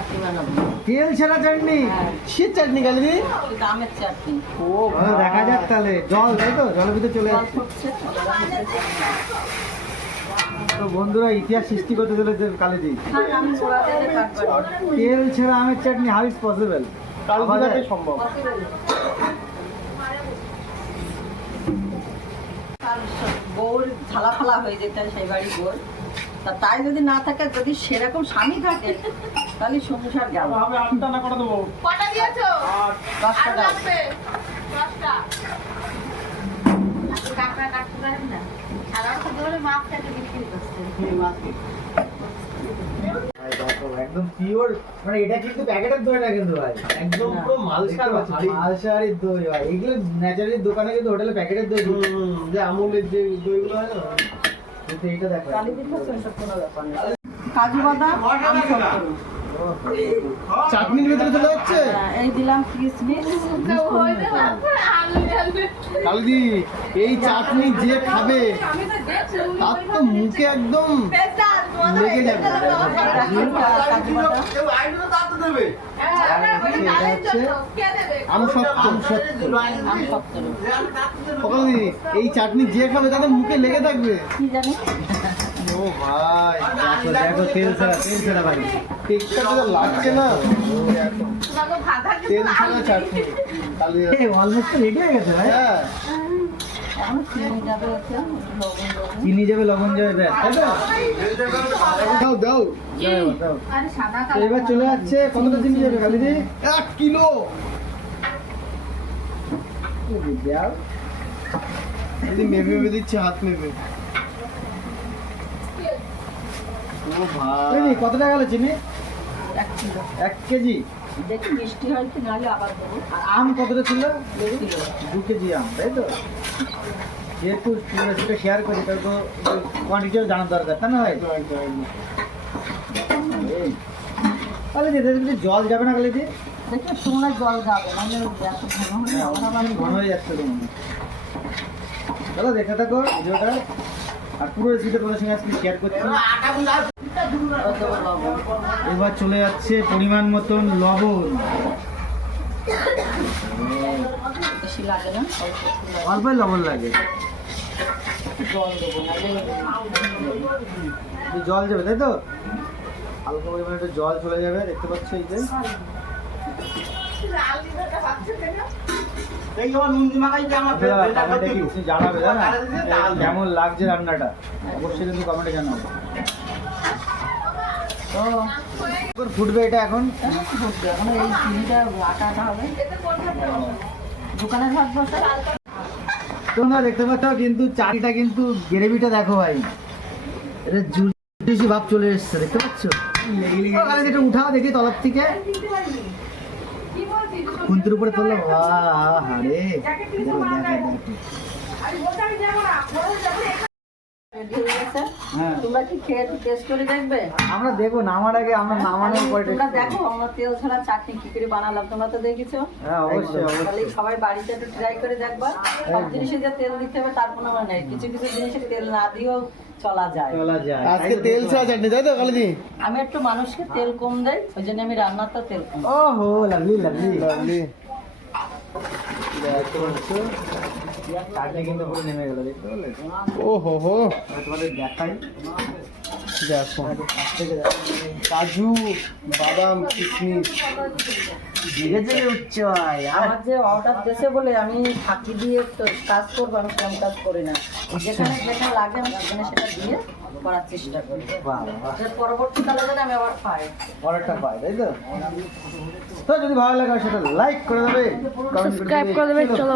চাটনি বানাবো। তেল ছাড়া চাটনি? সে চাটনি গেলি দি? আমের চাটনি। ও ভালো, দেখা যাক তাহলে। জল তাই তো? জলের ভিতরে চলে যাচ্ছে। তো বন্ধুরা ইতিহাস সৃষ্টি করতে চলেছে কালিদি। তেল ছাড়া আমের চাটনি, হাউ ইজ পসিবল? কালিদি সম্ভব। বউর ঝালা ফালা হয়ে যেত সেই বাড়ি বউর, তা তাই যদি না থাকে, যদি সেরকম স্বামী থাকে তাহলে সংসার গেল। আমি 8টা না করে দেবো। কটা দিয়েছো? 10টা দাও। 10টা। কাঁকড়া কাটতে পারেন না? আর আমার তো ধরে মাছ কেটে বিক্রি করছে। একদম পিওর, মানে এটা কিন্তু প্যাকেটের দই না কিন্তু ভাই, একদম পুরো মালসাহারির দই ভাই। এগুলো ন্যাচারালি দোকানে কিন্তু হোটেলে প্যাকেটের দই, যে আমুলের যে দইগুলো হয় না, কিন্তু এইটা দেখো কাজু বাদাম, আমি সব করবো। চাটনির ভিতরে চলে যাচ্ছে। এই দিলাম কিশমিশ। কালিদি এই চাটনি যে খাবে তার তো মুখে একদম লেগে যাবে। কাজু বাদাম, আম সত্য এই চাটনি যে খাবে তাদের মুখে লেগে থাকবে। কি জানি ও ভাই দেখো দেখো, তেল ছাড়া ভাই, টেক্সচারটা তো লাগছে না। তেল ছাড়া চাটনি অলমোস্ট রেডি হয়ে গেছে ভাই। হ্যাঁ, এখন চিনি যাবে, হচ্ছে লবণ দেবো। চিনি যাবে, লবণ যাবে, ব্যাস তাই তো? দাও দাও দাও। আরে সাদা তো এবার চলে যাচ্ছে, কতটা চিনি যাবে কালিদি? 1 কিলো। দাও, এই মেপে মেপে দিচ্ছে, হাত মেপে। ও ভাই কত টাকা গেল চিনি? 1 কিলো। 1 কেজি। দেখি মিষ্টি হয় কি, নাহলে আবার দেবো। আর আম কতটা ছিল? 2 কিলো। 2 কেজি আম, তাই তো? যেহেতু রেসিপিটা শেয়ার করি, তাই তো কোয়ান্টিটিও জানার দরকার, তাই না ভাই? তাহলে যে জল যাবে না কালিদি? দেখি তোমরা জল যাবে, নাহলে এত ঘন হলে আমার আবার ঘন হয়ে যাচ্ছে তো মনে হয়। চলো দেখে থাকো ভিডিওটা, আর পুরো রেসিপিটা তোমাদের সঙ্গে আজকে শেয়ার করছি। এবার চলে যাচ্ছে পরিমাণ মতন লবণ। বেশি লাগে না, অল্পই লবণ লাগে। জল দেবো, নাহলে জল যাবে তাই তো? হালকা পরিমাণে একটু জল চলে যাবে, দেখতে পাচ্ছ এই যে। জানাবে কেমন লাগছে রান্নাটা, অবশ্যই কিন্তু কমেন্টে জানাবে। তো ফুটবে এটা এখন। এখন এই চিনিটা আটা হবে। দোকানের ভাত বসে তোমরা দেখতে পাচ্ছ কিন্তু চাটনিটা কিন্তু গ্রেভিটা দেখো ভাই, এটা জুসি ভাব চলে এসছে, দেখতে পাচ্ছ? এটা উঠাও দেখি তলার থেকে, খুন্তির উপরে তোলো। আরে দেখো দেখো রেডি হয়ে গেছে। হ্যাঁ, তোমরা কি খেয়ে টেস্ট করে দেখবে? আমরা দেখবো নামার আগে, আমরা নামানোর পরে তোমরা taste দেখো করবো। আমরা তেল ছাড়া চাটনি কি করে বানালাম, তোমরা তো দেখেছো। হ্যাঁ অবশ্যই তাহলে অবশ্যই। সবাই বাড়িতে একটু ট্রাই করে দেখবা। সব জিনিসে যে তেল দিতে হবে তার কোনো মানে নেই, কিছু কিছু জিনিসে তেল না দিয়েও চলা যায়। চলা যায়। আজকে তেল ছাড়া চাটনি তাই তো কালিদি? আমি একটু মানুষকে তেল কম দেই, ওই জন্য আমি রান্নাটা তেল কম। ওহো লাভলি লাভলি লাভলি। চাটনি কিন্তু পুরো নেমে গেল, দেখতে পেলে? ওহো হো, তোমাদের দেখাই। দেখো কাজু বাদাম কিশমিশ ধীরে ধীরে উঠছে ভাই। আমার যে অর্ডার দিয়েছে বলে আমি ফাঁকি দিয়ে তো কাজ করবো, আমি কম কাজ করি না। যেখানে যেটা লাগে আমি সেখানে সেটা দিয়ে করার চেষ্টা করি। পরবর্তীকালে যদি আমি আবার পাই, অর্ডারটা পাই, তাই তো? তো যদি ভালো লাগে সেটা লাইক করে দেবে, সাবস্ক্রাইব করে দেবে। চলো।